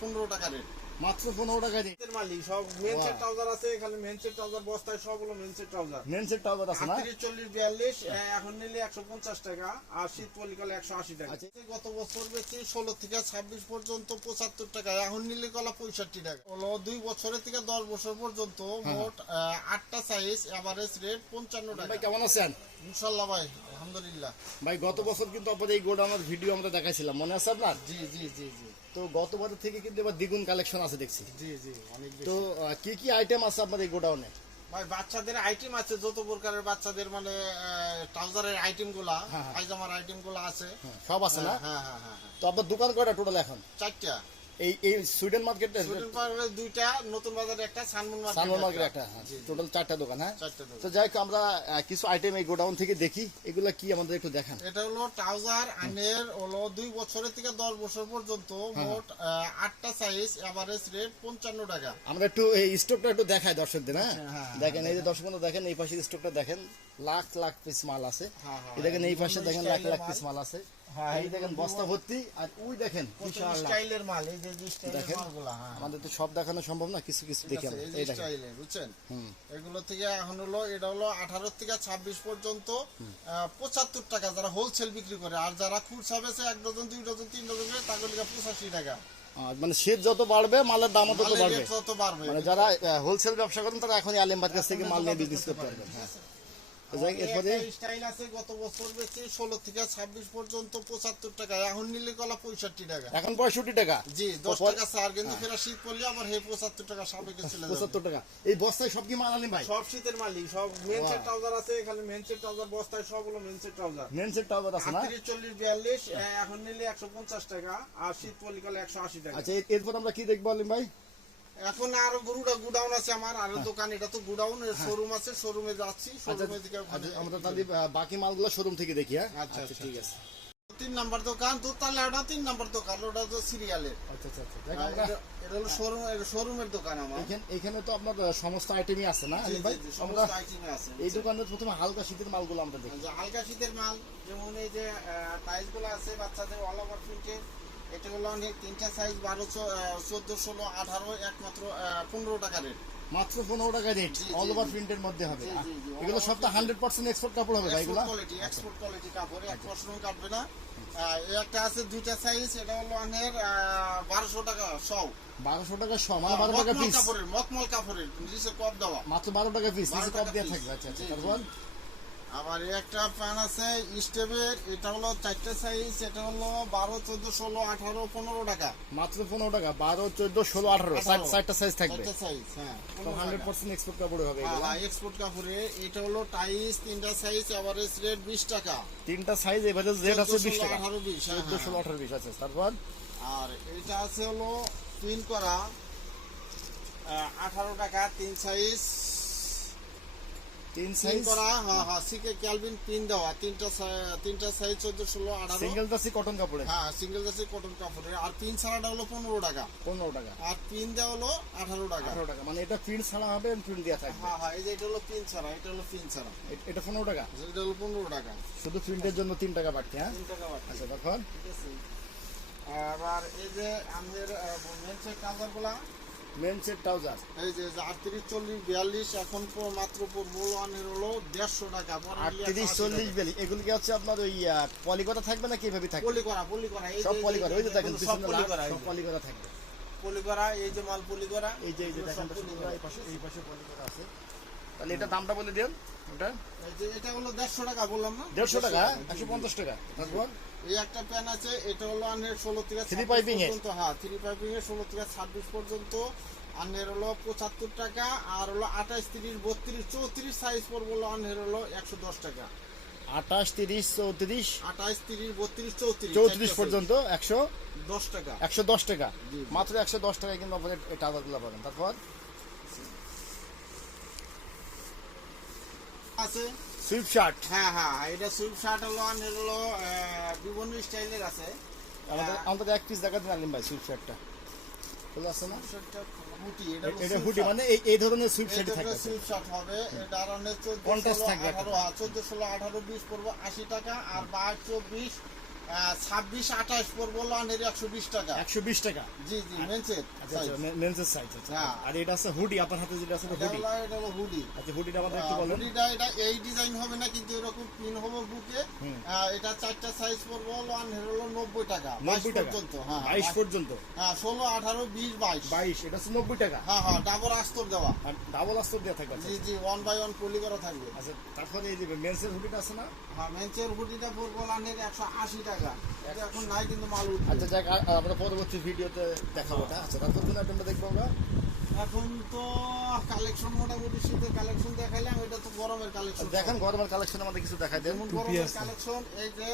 পনেরো টাকা রেট মাত্র পনেরো টাকা এর মালিক সব মেন্সের. ট্রাউজার আছে এখানে মেন্সের ট্রাউজার বস্তায় সব হলো মেন্সের ট্রাউজার মেন সেট টাওয়ার আছে না? চল্লিশ বিয়াল্লিশ এখন নিলে একশো পঞ্চাশ টাকা আর শীত পলিকালে একশো আশি টাকা। আচ্ছা। গত বছর বেশি ষোলো থেকে ছাব্বিশ পর্যন্ত পঁচাত্তর টাকা এখন নিলে কলা পঁয়ষট্টি টাকা। হলো দুই বছরের থেকে দশ বছর পর্যন্ত মোট আহ, আটটা সাইজ এভারেজ রেট পঞ্চান্ন টাকা। কেমন আছেন? ইনশাল্লাহ ভাই আলহামদুলিল্লাহ। ভাই গত বছর কিন্তু আপনাদের এই গোডাউনের ভিডিও আমরা দেখাইছিলাম মনে আছে আপনার? জি জি জি জি। তো গত বছর থেকে কিন্তু এবার দ্বিগুণ কালেকশন আছে দেখছি। জি জি অনেক তো কি কি আইটেম আছে আপনাদের এই গোডাউনে? ভাই বাচ্চাদের আইটেম আছে যত প্রকারের বাচ্চাদের মানে ট্রাউজারের আইটেমগুলা হ্যাঁ, হ্যাঁ। পায়জামার আইটেমগুলা আছে। সব আছে না? হ্যাঁ হ্যাঁ হ্যাঁ। হ্যাঁ তো আপনার দোকান কয়টা টোটাল এখন? চারটা। এই এই সুইডেন মার্কেটে সুইডেন দুইটা নতুন বাজারে একটা সানমুন সানমোর মার্কেট একটা। টোটাল চারটা দোকান হ্যাঁ? চারটা দোকান। তো যাই হোক আমরা কিছু আইটেম এই গোডাউন থেকে দেখি। এগুলা কি আমাদের একটু দেখান। এটা হলো ট্রাউজার আনের হলো দুই বছরের থেকে দশ বছর পর্যন্ত হ্যাঁ। মোট আটটা সাইজ এভারেজ রেট পঞ্চান্ন টাকা। আমরা একটু এই স্টকটা একটু দেখাই দর্শকদের হ্যাঁ? হ্যাঁ, দেখেন এই যে দর্শক বন্ধু দেখেন এই পাশে স্টকটা দেখেন। লাখ লাখ পিস মাল আছে। হ্যাঁ, হ্যাঁ। দেখেন এই পাশে দেখেন লাখ লাখ পিস মাল আছে। হ্যাঁ, এই দেখেন বস্তা ভর্তি আর ওই দেখেন স্টাইলের মাল এই যে স্টাইলের দেখেন হ্যাঁ। আমাদের তো সব দেখানো সম্ভব না কিছু কিছু দেখি এই এই যে দেখেন। স্টাইলের বুঝছেন? এগুলো থেকে এখন হলো এটা হলো আঠারো থেকে ছাব্বিশ পর্যন্ত পঁচাত্তর টাকা যারা হোলসেল বিক্রি করে আর যারা খুচরা এক ডজন দুই ডজন তিন ডজন করে টাকা। মানে শীত যত বাড়বে মালের দামও তত বাড়বে। মানে যারা হোলসেল ব্যবসা করেন তারা এখন আলেমবাদ কাছ থেকে মাল নিয়ে বিজনেস করতে পারবেন হ্যাঁ। এরপরে? স্টাইল আছে গত বছর বেশি ষোলো থেকে ছাব্বিশ পর্যন্ত পঁচাত্তর টাকা। এখন নিলে কলা পঁয়ষট্টি টাকা। এখন পঁয়ষট্টি টাকা? জি দশ টাকা ছাড় কিন্তু ফেরা শীত পড়লে আবার হে পঁচাত্তর টাকা সাবেকে চলে পঁচাত্তর টাকা। এই বস্তায় সব কি মাল আনেন ভাই? সব শীতের মালিক সব মেন্সের ট্রাউজার আছে এখানে মেন্সের ট্রাউজার বস্তায় সব হলো মেন্সের ট্রাউজার। সেট টাওয়ার আছে না? আটত্রিশ চল্লিশ বিয়াল্লিশ এখন নিলে একশো পঞ্চাশ টাকা আর শীত পলিকালে একশো আশি টাকা। আচ্ছা এরপর আমরা কি দেখব আলিম ভাই? এখন আরও গরুটা গুডাউন আছে আমার আরও দোকান এটা তো গুডাউন শোরুম আছে শোরুমে যাচ্ছি আচ্ছা শোরুমের দিকে আচ্ছা, আমরা তাহলে বাকি মালগুলো শোরুম থেকে দেখি হ্যাঁ? আচ্ছা, আচ্ছা আচ্ছা, ঠিক আছে। তিন নাম্বার দোকান দুতলা ওটা তিন নাম্বার দোকান ওটা তো সিরিয়ালের। আচ্ছা আচ্ছা আচ্ছা এটা হলো শোরুম শোরুমের দোকান আমার। এখানে এখানে তো আপনার সমস্ত আইটেমই আছে না ভাই? সমস্ত আইটেমে আছে। এই দোকানে প্রথমে হালকা শীতের মালগুলো আমরা দেখি। হালকা শীতের মাল যেমন এই যে টাইলসগুলো আছে বাচ্চাদের অল ওভার প্রিন্টে এটা হলো অনেক তিনটা সাইজ বারো চোদ্দ ষোলো আঠারো একমাত্র পনেরো টাকা রেট মাত্র পনেরো টাকা রেট অল ওভার প্রিন্টের মধ্যে হবে। এগুলো তো হান্ড্রেড পার্সেন্ট এক্সপোর্ট কাপড় হবে এগুলো? এক্সপোর্ট কোয়ালিটি এক্সপোর্ট কোয়ালিটি কাপড় এক পশম কাটবে না। একটা আছে দুইটা সাইজ এটা হলো অনেক বারোশো টাকা সব। বারোশো টাকা শ মানে বারো টাকা পিস কাপড়ের মখমল কাপড়ের নিচে কপ দেওয়া। মাত্র বারো টাকা পিস 12 নিচে কপ দিয়ে থাকবে আচ্ছা আচ্ছা তারপর? আবার একটা প্যান আছে স্টেপের এটা হলো চারটে সাইজ এটা হলো বারো চোদ্দ ষোলো আঠারো পনেরো টাকা। মাত্র পনেরো টাকা বারো চোদ্দ ষোলো আঠারো আঠারো। চারটা সাইজ থাকবে। সাইজ হ্যাঁ তো হান্ড্রেড পার্সেন্ট এক্সপোর্ট কাপড় হবে এক্সপোর্ট কাপড়ে এটা হলো টাইস তিনটা সাইজ রেট বিশ টাকা। তিনটা সাইজ রেট আছে 14, বিশ টাকা। 18, 20, হ্যাঁ, চোদ্দ ষোলো আঠারো বিশ আচ্ছা তারপর? আর এটা আছে হলো প্রিন্ট করা। আঠারো টাকা তিন সাইজ তিন সাইজ করা হ্যাঁ হ্যাঁ সিকে ক্যালভিন পিন দেওয়া তিনটা তিনটা সাইজ চোদ্দ ষোলো আঠারো। সিঙ্গেল দাসি কটন কাপড়ে? হ্যাঁ সিঙ্গেল জাসি কটন কাপড়ের আর পিন ছাড়াটা হলো পনেরো টাকা। পনেরো টাকা। আর পিন দেওয়া হলো আঠারো টাকা। আঠারো টাকা। মানে এটা প্রিন্ট ছাড়া হবে প্রিন্ট দেওয়া থাকবে। হ্যাঁ হ্যাঁ এই যে এটা হলো পিন ছাড়া এটা হলো পিন ছাড়া। এটা পনেরো টাকা? এটা হলো পনেরো টাকা। শুধু প্রিন্টের জন্য তিন টাকা বাড়তি হ্যাঁ? তিন টাকা বাড়তি। আচ্ছা তখন? ঠিক আছে। আবার এই যে আমাদের মেনসের কাজার গুলা মেন সেট ট্রাউজার এই যে আটত্রিশ চল্লিশ বিয়াল্লিশ এখন মাত্র ওয়ানের হলো দেড়শো টাকা আটত্রিশ চল্লিশ। বেলি এগুলো কি হচ্ছে আপনার ওই পলিকরা থাকবে না কীভাবে থাকবে? পলি পলিকরা পলি করা এই সব পলিকরা ওই যে দেখেন সব পিছনে পলি লাল, করা এই সব পলিকরা থাকবে। পলিকরা এই যে মাল পলিকরা এই যে এই যে দেখেন। এই পাশে এই পাশে পলিকরা আছে। তাহলে এটা দামটা বলে দেন। ওটা? এটা হলো দেড়শো টাকা বললাম না? দেড়শো টাকা? একশো পঞ্চাশ টাকা। তারপর? এই একটা প্যান আছে এটা হলো আনের ষোলো থেকে Three 26 piping এর? পর্যন্ত হ্যাঁ থ্রি পাইপিং এর ষোলো থেকে ছাব্বিশ পর্যন্ত আনের হলো পঁচাত্তর টাকা আর হলো আঠাশ তিরিশ বত্রিশ চৌত্রিশ সাইজ পড়ব হলো আনের হলো একশো দশ টাকা। আঠাশ তিরিশ চৌত্রিশ? আঠাশ তিরিশ বত্রিশ চৌত্রিশ চৌত্রিশ পর্যন্ত একশো? দশ টাকা। একশো দশ টাকা। মাত্র একশো দশ টাকায় কিন্তু আপনাদের টাকাগুলো পাবেন। তারপর? আছে? সুইফট শার্ট হ্যাঁ হ্যাঁ এটা সুইপ শার্ট হলো আনের হলো বিভিন্ন স্টাইলের আছে। আমাদের হ্যাঁ। এক পিস দেখা দিন আলিম ভাই সুইফট শার্টটা খোলা আছে না? হুটি এটা এটা sweep মানে এই এই ধরনের সুইফট শার্ট থাকবে। সুইপ শার্ট হবে এটা আর অনেক চোদ্দ Contrast ষোলো থাকবে একটা। আঠারো হ্যাঁ, চোদ্দ ষোলো আঠারো বিশ পড়ব আশি টাকা আর বাইশ চব্বিশ ছাব্বিশ আঠাশ পড়ব লনের একশো বিশ টাকা। একশো বিশ টাকা? জি জি মেনসের মেন্সের সাইজ হ্যাঁ। আর এটা আছে হুডি আপনার হাতে যেটা আছে হুডি হলো এটা হলো হুডি আচ্ছা হুডিটা আমাদের একটু বলেন। হুডিটা এটা এই ডিজাইন হবে না কিন্তু এরকম পিন হবে বুকে। এটা চারটা সাইজ পড়ব লন হলো নব্বই টাকা বাইশ পর্যন্ত হ্যাঁ বাইশ পর্যন্ত? হ্যাঁ ষোলো আঠারো বিশ বাইশ। বাইশ এটা হচ্ছে নব্বই টাকা? হ্যাঁ হ্যাঁ ডাবল আস্তর দেওয়া। ডাবল আস্তর দেওয়া থাকবে আচ্ছা। জি জি ওয়ান বাই ওয়ান পলি করা থাকবে। আচ্ছা তারপরে এই যে মেন্সের হুডিটা আছে না? হ্যাঁ মেঞ্চের হুডিটা পড়ব লানের একশো আশি টাকা। এখন নাই কিন্তু মাল আচ্ছা যাক আমরা পরবর্তী ভিডিওতে দেখাবো এটা আচ্ছা তারপর আইটেমটা দেখব আমরা? এখন তো কালেকশন মোটামুটি শীতের কালেকশন দেখাইলাম এটা তো গরমের কালেকশন আচ্ছা, দেখেন গরমের কালেকশন আমাদের কিছু দেখাই দেন। যেমন গরমের কালেকশন এই যে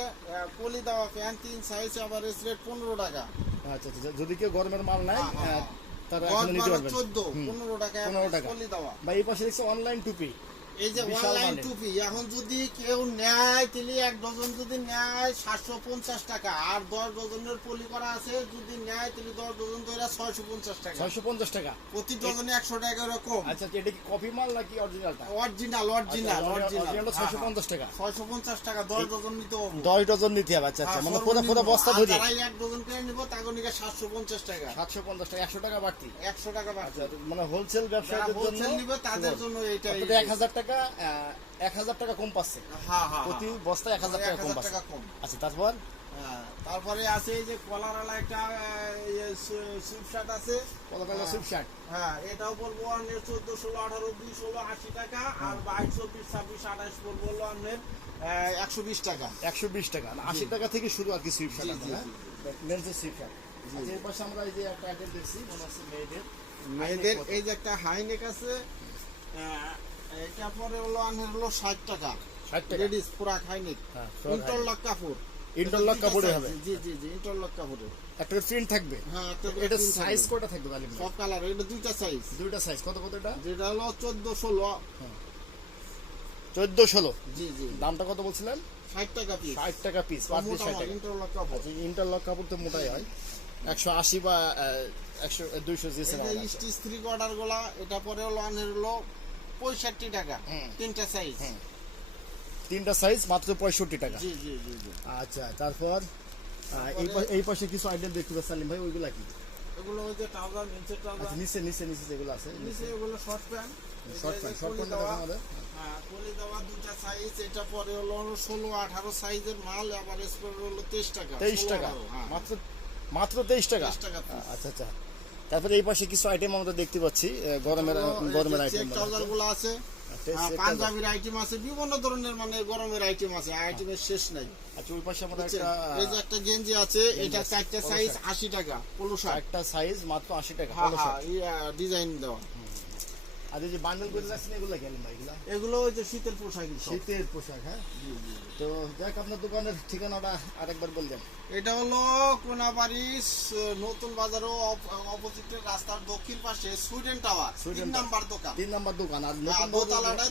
পলি দেওয়া প্যান্ট তিন সাইজ এভারেজ রেট পনেরো টাকা। আচ্ছা আচ্ছা যদি কেউ গরমের মাল নাই হ্যাঁ, হ্যাঁ, তারা এখন নিতে পারবেন। টাকা 15 টাকা। পলি দেওয়া। বা এই পাশে দেখছি অনলাইন টুপি এই যে অনলাইন টুপি এখন যদি কেউ নেয় তাহলে এক ডজন যদি নেয় সাতশো পঞ্চাশ টাকা। আর দশ ডজনের পলি করা আছে যদি নেয় তাহলে দশ ডজন ধরে ছয়শো পঞ্চাশ টাকা। ছয়শো পঞ্চাশ টাকা? প্রতি ডজনে একশো টাকা এরকম আচ্ছা এটা কি কপি মাল নাকি অরিজিনালটা অরিজিনাল অরিজিনাল অরিজিনালটা ছয়শো পঞ্চাশ টাকা। ছয়শো পঞ্চাশ টাকা দশ ডজন নিতে হবে। দশ ডজন নিতে হবে আচ্ছা আচ্ছা মানে পুরো পুরো বস্তা ধরে এক ডজন করে নিবো তাকে নিকে সাতশো পঞ্চাশ টাকা। সাতশো পঞ্চাশ টাকা একশো টাকা বাড়তি? একশো টাকা বাড়ছে আচ্ছা মানে হোলসেল ব্যবসায়ীদের জন্য নিবে তাদের জন্য অর্থাৎ এক হাজার টাকা আহ, এক হাজার টাকা কম পাচ্ছে। হ্যাঁ হ্যাঁ প্রতি হ্যাঁ। বস্তায় এক হাজার টাকা কম পাচ্ছে। আচ্ছা তারপর? তারপরে আছে যে কলারওয়ালা একটা সুইপ শার্ট আছে। হ্যাঁ। Sweatshirt? হ্যাঁ এটাও পড়ব আপনার চোদ্দ ষোলো আঠারো বিশ ষোলো আশি টাকা আর বাইশ চব্বিশ ছাব্বিশ আঠাশ পড়ব হলো আপনার একশো বিশ টাকা। একশো বিশ টাকা। আশি টাকা থেকে শুরু আর কি সুইপ শার্ট জি, মেন্সের সুইপ শার্ট। আচ্ছা এর পাশে আমরা এই যে একটা আইটেম দেখছি মনে হচ্ছে মেয়েদের। মেয়েদের এই যে একটা হাইনেক আছে এটা পরে হলো আপনার হলো ষাট টাকা। ষাট টাকা। লেডিস পুরাক হাইনেক হ্যাঁ, ইন্টারলক কাপড়। দুইটা কাপড়ে হবে। জি জি জি ইন্টারলক কাপড়ের একটা প্রিন্ট থাকবে? হ্যাঁ একটা এটা সাইজ। কয়টা থাকবে তাহলে সব কালার এটা দুইটা সাইজ। দুইটা সাইজ। কত কত এটা? যেটা হলো চোদ্দ ষোলো। চোদ্দ ষোলো? জি জি। দামটা কত বলছিলেন? ষাট টাকা পিস ষাট টাকা পিস পার পিস ষাট টাকা। ইন্টারলক কাপড়। আচ্ছা ইন্টারলক কাপড় তো মোটাই হয়। একশো আশি বা একশো দুইশো যে এই যে স্টিচ থ্রি কোয়ার্টারগুলা এটা পরে হলো আনের হলো পঁয়ষট্টি টাকা। তিনটা সাইজ। তিনটা সাইজ মাত্র পঁয়ষট্টি টাকা। জি জি জি আচ্ছা তারপর এই এই পাশে কিছু আইটেম দেখতে পাচ্ছি সালিম ভাই ওইগুলা কি? এগুলো ওই যে ট্রাউজার নিচের ট্রাউজার আচ্ছা নিচে নিচে নিচে যেগুলো আছে নিচে। এগুলো short pant short pant short pant দেখেন আমাদের হ্যাঁ দেওয়া দুটা সাইজ এটা পরে হলো ষোলো আঠারো সাইজের মাল আবার স্পোর্ট হলো তেইশ টাকা 23 টাকা। হ্যাঁ। মাত্র মাত্র তেইশ টাকা? 23 টাকা আচ্ছা আচ্ছা। তারপরে এই পাশে কিছু আইটেম আমরা দেখতে পাচ্ছি গরমের গরমের আইটেম ট্রাউজারগুলো আছে হ্যাঁ, পাঞ্জাবির আইটেম আছে বিভিন্ন ধরনের মানে গরমের আইটেম আছে আইটেমের শেষ নাই। আচ্ছা ওই পাশে আমাদের একটা এই যে একটা গেঞ্জি আছে এটা চারটা সাইজ। আশি টাকা পলো একটা সাইজ মাত্র আশি টাকা হ্যাঁ পলো হ্যাঁ ডিজাইন দেওয়া। আর এই যে বান্ডেল করে রাখছেন এগুলো ভাই এগুলা? এগুলো ওই যে শীতের পোশাক শীতের পোশাক হ্যাঁ? তো যাক আপনার দোকানের ঠিকানাটা আরেকবার এটা হলো কোনাবাড়ি নতুন বাজারও অপোজিটের রাস্তার দক্ষিণ পাশে সুইডেন টাওয়ার সুইডেন তিন নাম্বার দোকান। তিন নাম্বার দোকান আর নতুন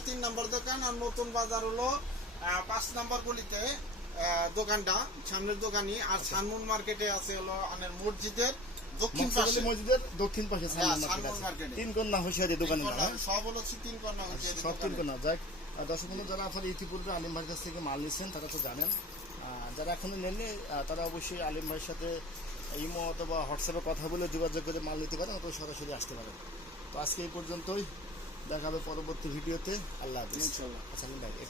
তিন নাম্বার দোকান আর নতুন বাজার হলো পাঁচ নাম্বার গলিতে দোকানটা সামনের দোকানই আর সানমুন মার্কেটে আছে হলো আনের মসজিদের দক্ষিণ পাশে। মসজিদের দক্ষিণ পাশে হ্যাঁ। তিন কন্যা হুঁশিয়ারি দোকানের নাম হ্যাঁ? সব হলো তিন কর্ণা সব তিন কন্যা। যাক দর্শক বন্ধু যারা আপনার ইতিপূর্বে আলিম ভাইয়ের কাছ থেকে মাল নিচ্ছেন তারা তো জানেন। যারা এখনও নেননি তারা অবশ্যই আলিম ভাইয়ের সাথে ইমো অথবা হোয়াটসঅ্যাপে কথা বলে যোগাযোগ করে মাল নিতে পারেন অথবা সরাসরি আসতে পারেন। তো আজকে এই পর্যন্তই। দেখা হবে পরবর্তী ভিডিওতে। আল্লাহ হাফিজ। আচ্ছা ভাই